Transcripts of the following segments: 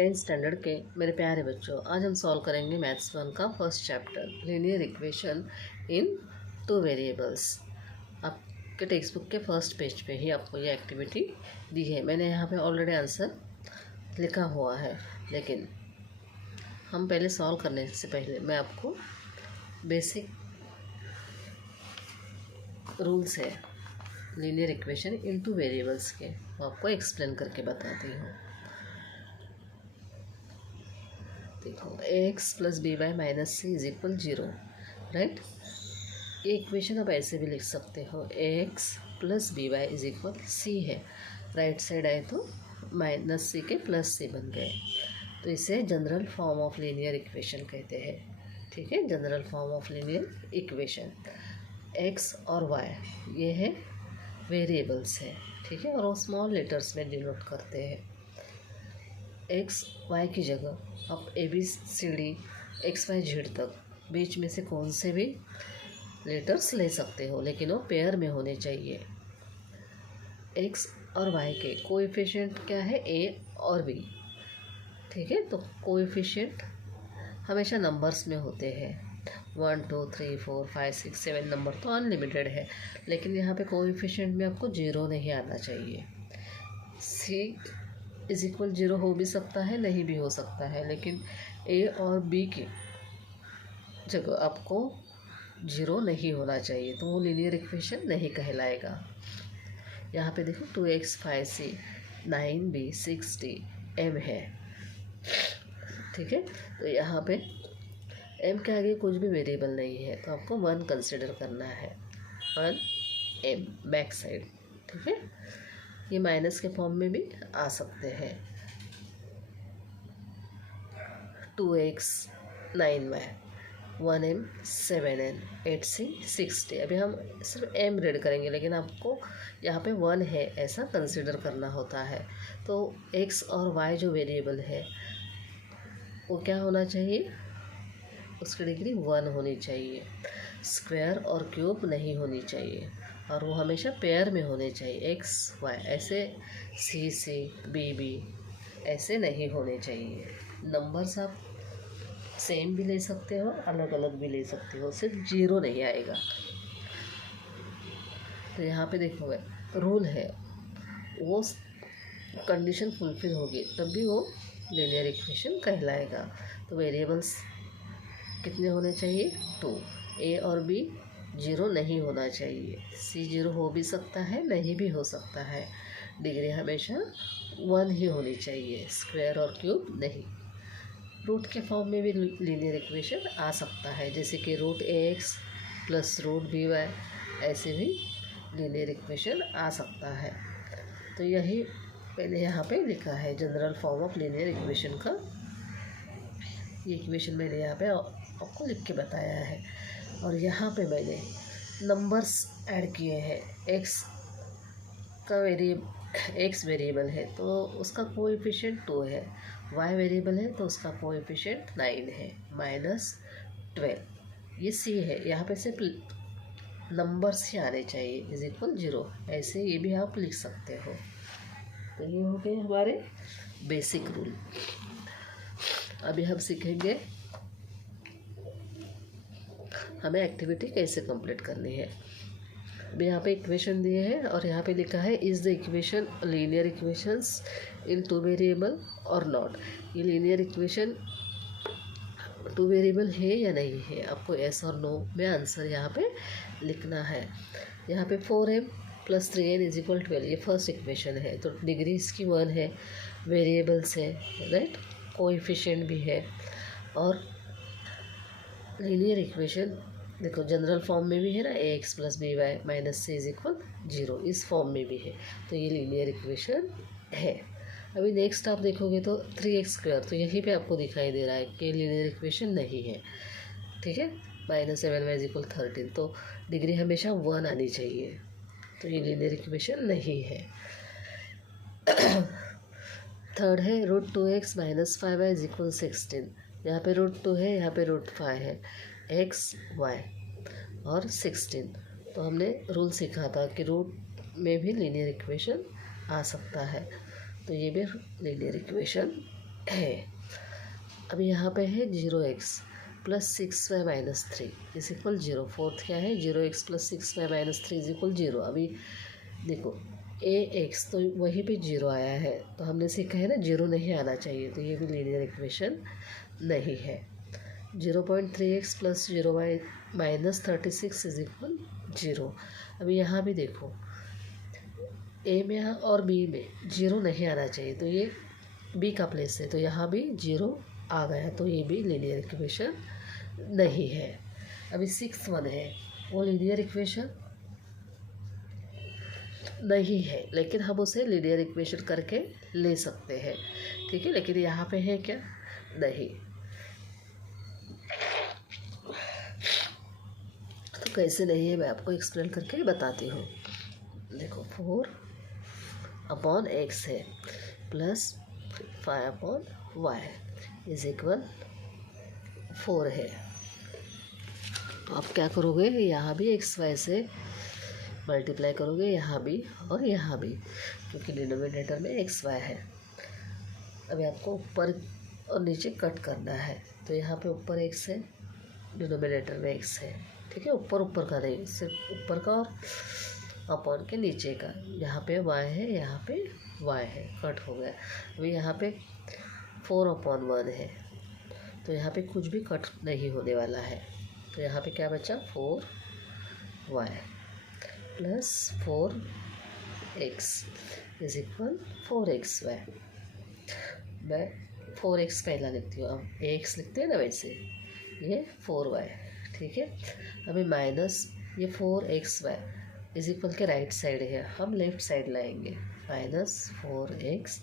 Tenth standard के मेरे प्यारे बच्चों, आज हम सॉल्व करेंगे मैथ्स 1 का first chapter linear equation in two variables. आपके टेक्स्ट बुक के फर्स्ट पेज पे ही आपको ये एक्टिविटी दी है। मैंने यहाँ पे ऑलरेडी आंसर लिखा हुआ है, लेकिन हम पहले सॉल्व करने से पहले मैं आपको बेसिक रूल्स है linear equation in two variables के, वो आपको एक्सप्लेन करके बताती हूँ। देखो, X plus B Y minus C is equal 0, right. ये इक्वेशन आप ऐसे भी लिख सकते हो, X plus B Y is equal C है, राइट साइड आए तो माइनस सी के प्लस सी बन गए, तो इसे general form of linear equation कहते हैं। ठीक है, general form of linear equation. X और वाई ये है वेरिएबल्स है, ठीक है, और वो स्मॉल लेटर्स में डिनोट करते हैं। एक्स वाई की जगह आप A B C D X Y Z तक बीच में से कौन से भी लेटर्स ले सकते हो, लेकिन वो पेयर में होने चाहिए। एक्स और वाई के कोएफिशिएंट क्या है, ए और बी, ठीक है। तो कोएफिशिएंट हमेशा नंबर्स में होते हैं, 1 2 3 4 5 6 7 नंबर तो अनलिमिटेड है, लेकिन यहाँ पे कोएफिशिएंट में आपको 0 नहीं आना चाहिए। सी इज इक्वल 0 हो भी सकता है, नहीं भी हो सकता है, लेकिन ए और बी की जगह आपको 0 नहीं होना चाहिए, तो वो लीनियर इक्वेशन नहीं कहलाएगा। यहाँ पे देखो 2x 5c 9b 6d m है, ठीक है। तो यहाँ पे m के आगे कुछ भी वेरिएबल नहीं है, तो आपको 1 कंसिडर करना है, 1 m बैक साइड, ठीक है। ये माइनस के फॉर्म में भी आ सकते हैं, 2x 9y 1m 7n 8c 6d। अभी हम सिर्फ m रीड करेंगे, लेकिन आपको यहाँ पे 1 है ऐसा कंसिडर करना होता है। तो x और y जो वेरिएबल है वो क्या होना चाहिए, उसकी डिग्री 1 होनी चाहिए, स्क्वायर और क्यूब नहीं होनी चाहिए, और वो हमेशा पेयर में होने चाहिए। एक्स वाई ऐसे सी सी बी बी ऐसे नहीं होने चाहिए। नंबर्स आप सेम भी ले सकते हो, अलग अलग भी ले सकते हो, सिर्फ 0 नहीं आएगा। तो यहाँ पे देखो रूल है, वो कंडीशन फुलफिल होगी तब भी वो लीनियर इक्वेशन कहलाएगा। तो वेरिएबल्स कितने होने चाहिए, 2, ए और बी 0 नहीं होना चाहिए, सी 0 हो भी सकता है, नहीं भी हो सकता है, डिग्री हमेशा 1 ही होनी चाहिए, स्क्वायर और क्यूब नहीं। रूट के फॉर्म में भी लीनियर इक्वेशन आ सकता है, जैसे कि root a x plus root b y, ऐसे भी लीनियर इक्वेशन आ सकता है। तो यही मैंने यहाँ पे लिखा है general form of linear equation का। ये इक्वेशन मैंने यहाँ पे आपको लिख के बताया है, और यहाँ पे मैंने नंबर्स ऐड किए हैं। एक्स वेरिएबल है तो उसका कोएफिशिएंट 2 है, वाई वेरिएबल है तो उसका कोएफिशिएंट 9 है, -12। ये सी है, यहाँ पे सिर्फ नंबर्स ही आने चाहिए, इज इक्वल 0, ऐसे ये भी आप लिख सकते हो। तो ये हो गए हमारे बेसिक रूल। अभी हम सीखेंगे हमें एक्टिविटी कैसे कंप्लीट करनी है। अभी यहाँ पे इक्वेशन दिए हैं और यहाँ पे लिखा है is the equation linear equations in two variable और नॉट। ये लीनियर इक्वेशन 2 वेरिएबल है या नहीं है, आपको यस और नो में आंसर यहाँ पे लिखना है। यहाँ पे 4m + 3n = 12, ये फर्स्ट इक्वेशन है, तो डिग्री इसकी 1 है, वेरिएबल्स है, राइट, कोएफिशिएंट भी है। और लीनियर इक्वेशन देखो जनरल फॉर्म में भी है ना, ax + by - c = 0, इस फॉर्म में भी है, तो ये लीनियर इक्वेशन है। अभी नेक्स्ट आप देखोगे तो 3x², तो यहीं पे आपको दिखाई दे रहा है कि लीनियर इक्वेशन नहीं है, ठीक है। -7y = 13, तो डिग्री हमेशा 1 आनी चाहिए, तो ये लीनियर इक्वेशन नहीं है। थर्ड है √2x - 5y = 16, यहाँ पे √2 है, यहाँ पे √5 है, x y और 16। तो हमने रूल सीखा था कि रूट में भी लीनियर इक्वेशन आ सकता है, तो ये भी लीनियर इक्वेशन है। अभी यहाँ पे है 0x plus 6y minus 3 is equal 0। Fourth क्या है 0x plus 6y minus 3 is equal 0। अभी देखो ax तो वहीं पे 0 आया है, तो हमने सीखा है ना 0 नहीं आना चाहिए, तो ये भी लीनियर इक्वेशन नहीं है। 0.3x plus 0y minus 36 is equal 0। अभी यहाँ भी देखो ए में और बी में 0 नहीं आना चाहिए, तो ये बी का प्लेस है, तो यहाँ भी 0 आ गया, तो ये भी लीनियर इक्वेशन नहीं है। अभी 6th वन है, वो लीनियर इक्वेशन नहीं है, लेकिन हम उसे लीनियर इक्वेशन करके ले सकते हैं, ठीक है। लेकिन यहाँ पे है क्या, नहीं। तो कैसे नहीं है मैं आपको एक्सप्लेन करके बताती हूँ। देखो 4/x है प्लस 5/y इज इक्वल 4 है। तो आप क्या करोगे, यहाँ भी XY से मल्टीप्लाई करोगे, यहाँ भी और यहाँ भी, क्योंकि डिनोमिनेटर में XY है। अभी आपको ऊपर और नीचे कट करना है, तो यहाँ पे ऊपर x है, डिनोमिनेटर में x है, ठीक है। ऊपर का नहीं, सिर्फ ऊपर का और अपॉन के नीचे का। यहाँ पे y है, यहाँ पे y है, कट हो गया। अभी यहाँ पे 4/1 है, तो यहाँ पे कुछ भी कट नहीं होने वाला है, तो यहाँ पे क्या बचा 4y plus 4x is equal 4xy। मैं 4x पहला लिखती हूँ, अब ax लिखते हैं ना, वैसे ये 4y, ठीक है। अभी माइनस ये 4xy इज इक्वल के राइट साइड है, हम लेफ्ट साइड लाएंगे, माइनस 4xy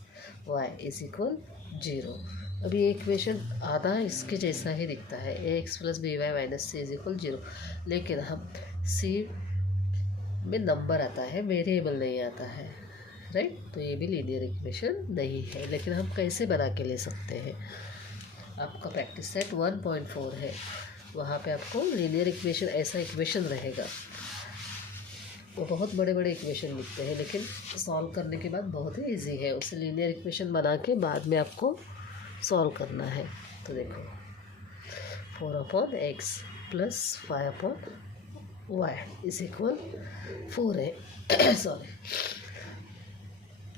इज इक्वल 0। अभी ये इक्वेशन आधा इसके जैसा ही दिखता है, ax plus by minus c is equal 0, लेकिन हम c में नंबर आता है, वेरिएबल नहीं आता है, राइट। तो ये भी लीनियर इक्वेशन नहीं है, लेकिन हम कैसे बना के ले सकते हैं। आपका प्रैक्टिस सेट 1.4 है, वहाँ पे आपको लीनियर इक्वेशन ऐसा इक्वेशन रहेगा। वो बहुत बड़े बड़े इक्वेशन लिखते हैं, लेकिन सॉल्व करने के बाद बहुत ही इजी है, उसे लीनियर इक्वेशन बना के बाद में आपको सॉल्व करना है। तो देखो 4/x plus 5/y is equal 4 है सॉरी,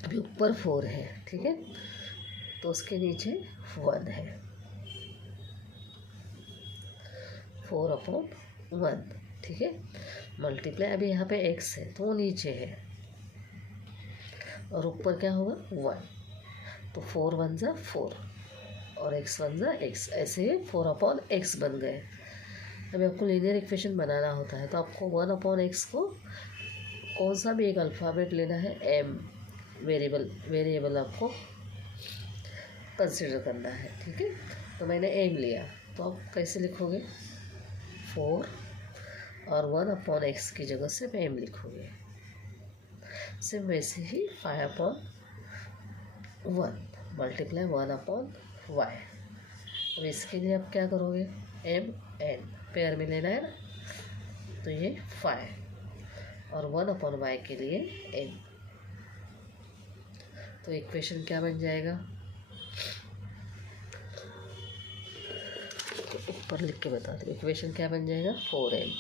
अभी ऊपर 4 है, ठीक है, तो उसके नीचे 1 है, 4/1, ठीक है। मल्टीप्लाई, अभी यहाँ पे x है तो वो नीचे है, और ऊपर क्या होगा 1, तो 4 1 जा 4 और x 1 जा x, ऐसे 4/x बन गए। अभी आपको लीनियर इक्वेशन बनाना होता है, तो आपको 1/x को कौन सा भी एक अल्फ़ाबेट लेना है, m वेरिएबल आपको कंसिडर करना है, ठीक है। तो मैंने m लिया, तो आप कैसे लिखोगे 4 और 1/x की जगह सिर्फ m लिखोगे, सिर्फ वैसे ही 5/1 मल्टीप्लाई 1/y। अब इसके लिए आप क्या करोगे, m n पेयर में लेना है ना, तो ये 5 और 1/y के लिए n, तो इक्वेशन क्या बन जाएगा, ऊपर लिख के बता दो, इक्वेशन क्या बन जाएगा 4n,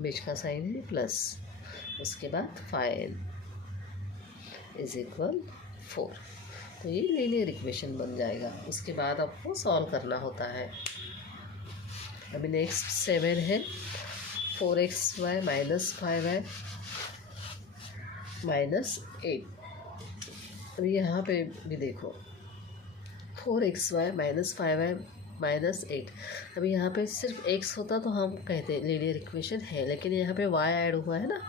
बीच का साइन है प्लस, उसके बाद 5n इज इक्वल 4। तो ये लीनियर इक्वेशन बन जाएगा। उसके बाद आपको सॉल्व करना होता है। अभी नेक्स्ट 7 है, 4xy माइनस 5y माइनस 8। अभी यहाँ पे भी देखो 4xy माइनस 5y माइनस 8। अभी यहाँ पे सिर्फ x होता तो हम कहते लीनियर इक्वेशन है, लेकिन यहाँ पे y ऐड हुआ है ना,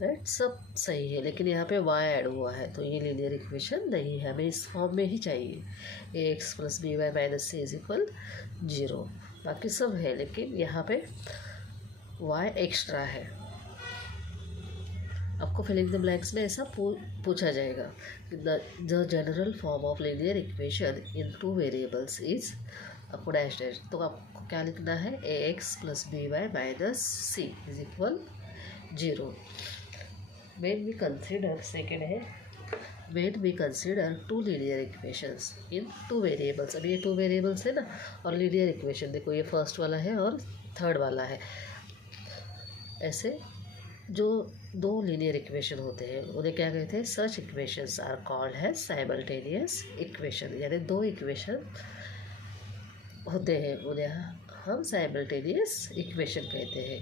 राइट, सब सही है, लेकिन यहाँ पे y ऐड हुआ है, तो ये लीनियर इक्वेशन नहीं है, हमें इस फॉर्म में ही चाहिए ax plus by minus c is equal 0। बाकी सब है, लेकिन यहाँ पे y एक्स्ट्रा है। आपको फिलिंग द ब्लैंक्स में ऐसा पूछा जाएगा, the general form of linear equation in 2 variables is, आपको डैश डैश, तो आपको क्या लिखना है, ax plus by minus c is equal 0। when we consider, second है wait we consider two linear equations in two variables. अब ये two variables है ना, और लीनियर इक्वेशन देखो ये फर्स्ट वाला है और थर्ड वाला है। ऐसे जो दो लीनियर इक्वेशन होते हैं उन्हें क्या कहते हैं? सच इक्वेशंस आर कॉल्ड है साइमल्टेनियस इक्वेशन। यानी दो इक्वेशन होते हैं उन्हें हम साइमल्टेनियस इक्वेशन कहते हैं।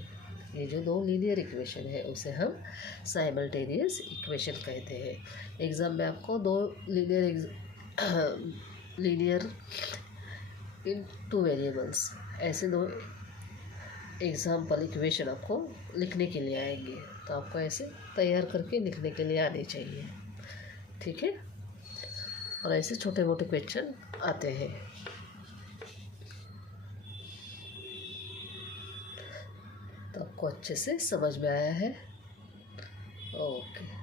ये जो दो लीनियर इक्वेशन है उसे हम साइमल्टेनियस इक्वेशन कहते हैं। एग्ज़ाम में आपको दो लीनियर इन टू वेरिएबल्स ऐसे दो एग्जाम्पल इक्वेशन आपको लिखने के लिए आएंगे, तो आपको ऐसे तैयार करके लिखने के लिए आने चाहिए, ठीक है। और ऐसे छोटे मोटे क्वेश्चन आते हैं। तो आपको अच्छे से समझ में आया है? ओके।